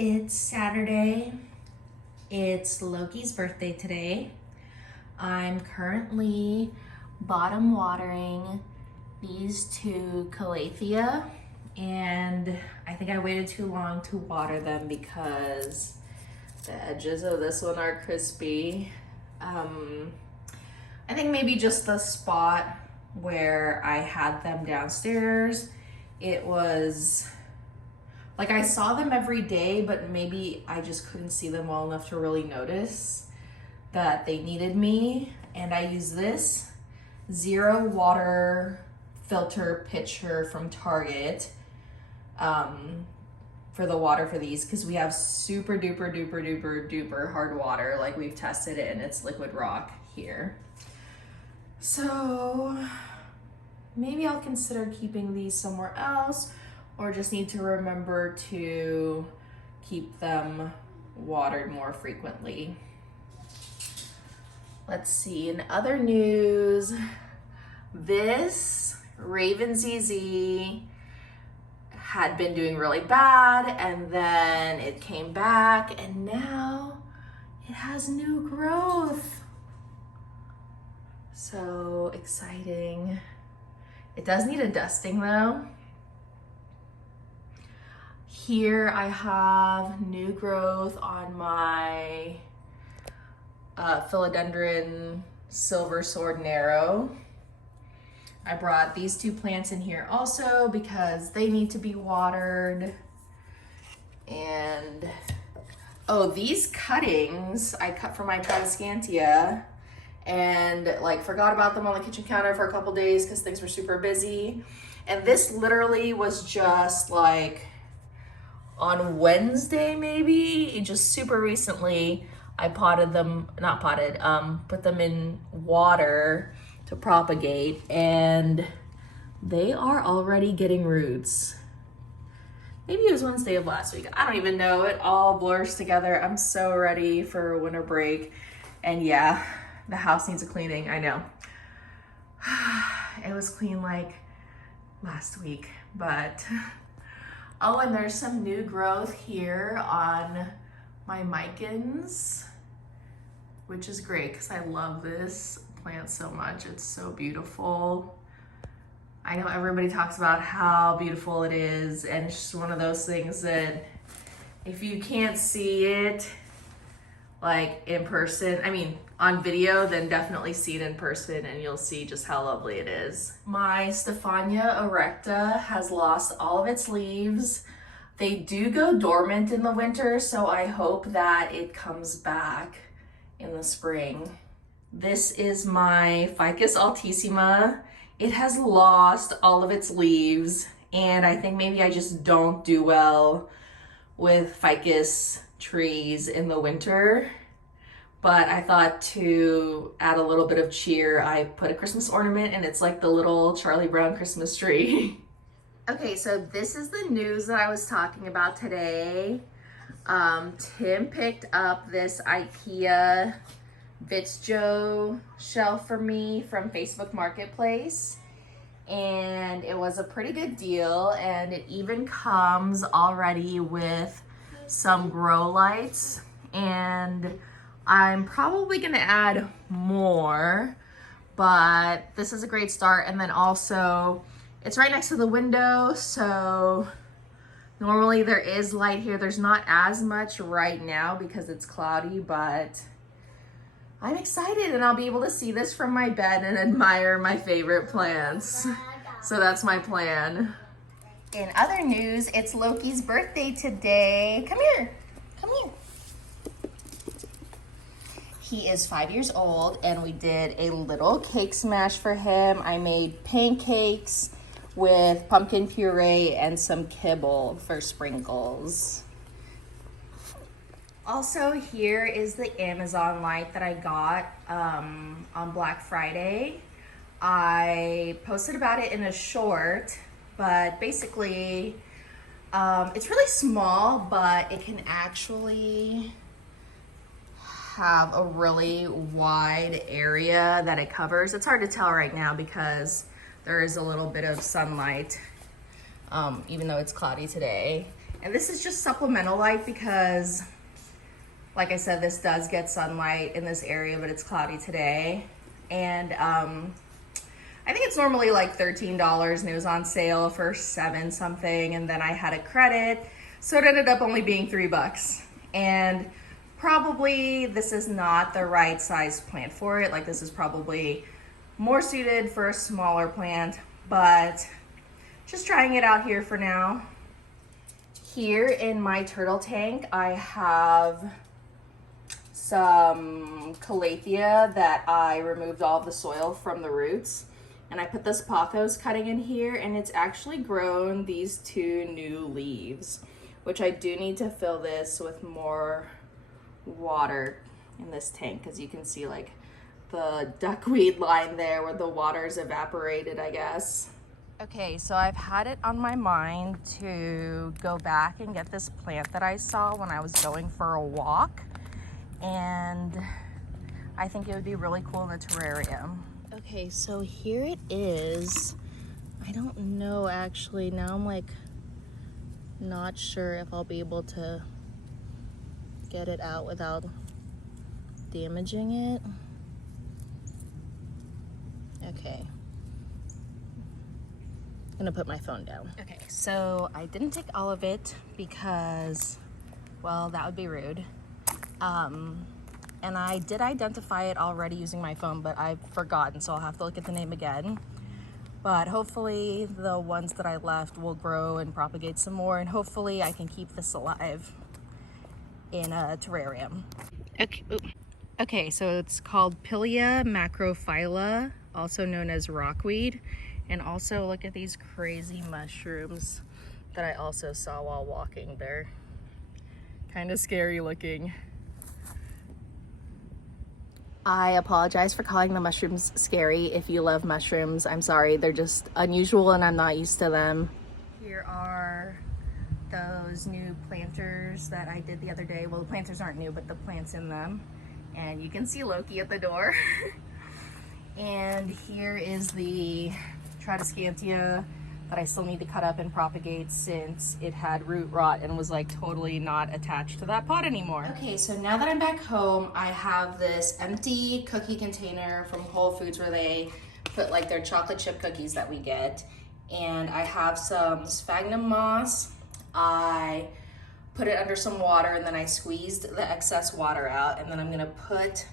It's Saturday. It's Loki's birthday today. I'm currently bottom watering these two calathea, and I think I waited too long to water them because the edges of this one are crispy. I think maybe just the spot where I had them downstairs, it was like I saw them every day, but maybe I just couldn't see them well enough to really notice that they needed me. And I use this zero water filter pitcher from Target for the water for these, because we have super duper hard water. Like, we've tested it and it's liquid rock here. So maybe I'll consider keeping these somewhere else, or just need to remember to keep them watered more frequently. Let's see, in other news, this Raven ZZ had been doing really bad, and then it came back, and now it has new growth. So exciting. It does need a dusting though. Here I have new growth on my Philodendron Silver Sword Narrow. I brought these two plants in here also because they need to be watered. And oh, these cuttings I cut from my Tradescantia and like forgot about them on the kitchen counter for a couple days because things were super busy. And this literally was just like on Wednesday, maybe, just super recently, I potted them, not potted, put them in water to propagate, and they are already getting roots. Maybe it was Wednesday of last week. I don't even know. It all blurs together. I'm so ready for winter break. And yeah, the house needs a cleaning, I know. It was clean like last week, but oh, and there's some new growth here on my Micans, which is great because I love this plant so much. It's so beautiful. I know everybody talks about how beautiful it is, and it's just one of those things that if you can't see it like in person, I mean on video, then definitely see it in person and you'll see just how lovely it is. My Stephania erecta has lost all of its leaves. They do go dormant in the winter, so I hope that it comes back in the spring. This is my Ficus altissima. It has lost all of its leaves, and I think maybe I just don't do well with ficus trees in the winter. But I thought to add a little bit of cheer, I put a Christmas ornament, and it's like the little Charlie Brown Christmas tree. Okay, so this is the news that I was talking about today. Tim picked up this IKEA Vitsjo shelf for me from Facebook Marketplace, and it was a pretty good deal, and it even comes already with some grow lights, and I'm probably gonna add more, but this is a great start. And then also it's right next to the window, so normally there is light here. There's not as much right now because it's cloudy, but I'm excited, and I'll be able to see this from my bed and admire my favorite plants. So that's my plan. In other news, it's Loki's birthday today. Come here, come here. He is 5 years old, and we did a little cake smash for him. I made pancakes with pumpkin puree and some kibble for sprinkles. Also, here is the Amazon light that I got on Black Friday. I posted about it in a short, but basically it's really small, but it can actually have a really wide area that it covers. It's hard to tell right now because there is a little bit of sunlight, even though it's cloudy today. And this is just supplemental light because, like I said, this does get sunlight in this area, but it's cloudy today. And I think it's normally like $13 and it was on sale for $7 something. And then I had a credit, so it ended up only being $3. And probably this is not the right size plant for it. Like, this is probably more suited for a smaller plant, but just trying it out here for now. Here in my turtle tank, I have some calathea that I removed all of the soil from the roots. And I put this pothos cutting in here, and it's actually grown these 2 new leaves, which I do need to fill this with more water in this tank, because you can see like the duckweed line there where the water's evaporated, I guess. Okay, so I've had it on my mind to go back and get this plant that I saw when I was going for a walk, and I think it would be really cool in the terrarium. Okay, so here it is. I don't know actually. Now I'm like not sure if I'll be able to get it out without damaging it. Okay. I'm gonna put my phone down. Okay, so I didn't take all of it because, well, that would be rude. And I did identify it already using my phone, but I've forgotten, so I'll have to look at the name again. But hopefully the ones that I left will grow and propagate some more, and hopefully I can keep this alive in a terrarium. Okay, okay, so it's called Pileia macrophylla, also known as rockweed. And also look at these crazy mushrooms that I also saw while walking. They're kind of scary looking. I apologize for calling the mushrooms scary. If you love mushrooms, I'm sorry. They're just unusual and I'm not used to them. Here are those new planters that I did the other day. Well, the planters aren't new, but the plants in them. And you can see Loki at the door. And here is the Tradescantia that I still need to cut up and propagate since it had root rot and was like totally not attached to that pot anymore. Okay, so now that I'm back home, I have this empty cookie container from Whole Foods where they put like their chocolate chip cookies that we get. And I have some sphagnum moss. I put it under some water and then I squeezed the excess water out, and then I'm gonna put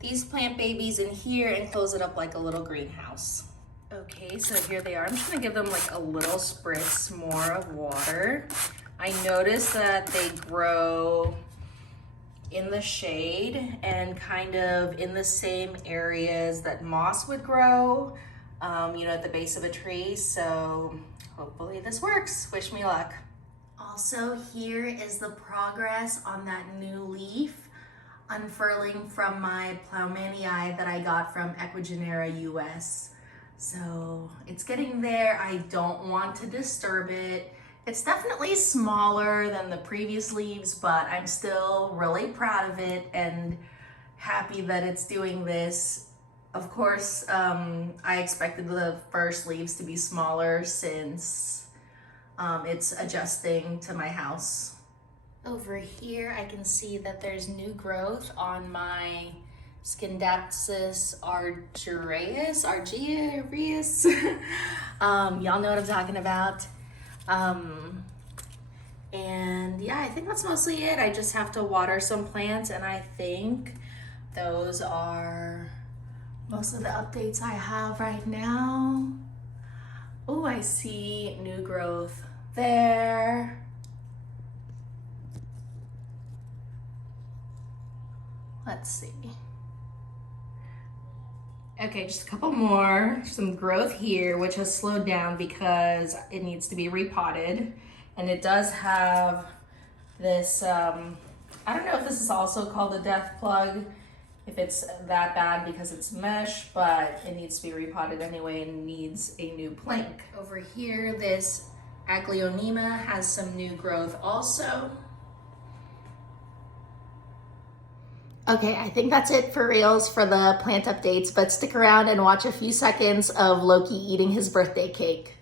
these plant babies in here and close it up like a little greenhouse. Okay, so here they are. I'm just gonna give them like a little spritz more of water. I noticed that they grow in the shade and kind of in the same areas that moss would grow, you know, at the base of a tree. So hopefully this works. Wish me luck. Also, here is the progress on that new leaf unfurling from my Ploumannii that I got from Equigenera US. So it's getting there. I don't want to disturb it. It's definitely smaller than the previous leaves, but I'm still really proud of it and happy that it's doing this. Of course, I expected the first leaves to be smaller since it's adjusting to my house. Over here, I can see that there's new growth on my Scindapsus argyraeus. Y'all know what I'm talking about. And yeah, I think that's mostly it. I just have to water some plants, and I think those are most of the updates I have right now. Oh, I see new growth there. Let's see. Okay, just a couple more. Some growth here, which has slowed down because it needs to be repotted. And it does have this, I don't know if this is also called a death plug, if it's that bad because it's mesh, but it needs to be repotted anyway and needs a new plank. Over here, this Aglaonema has some new growth also. Okay, I think that's it for reals for the plant updates, but stick around and watch a few seconds of Loki eating his birthday cake.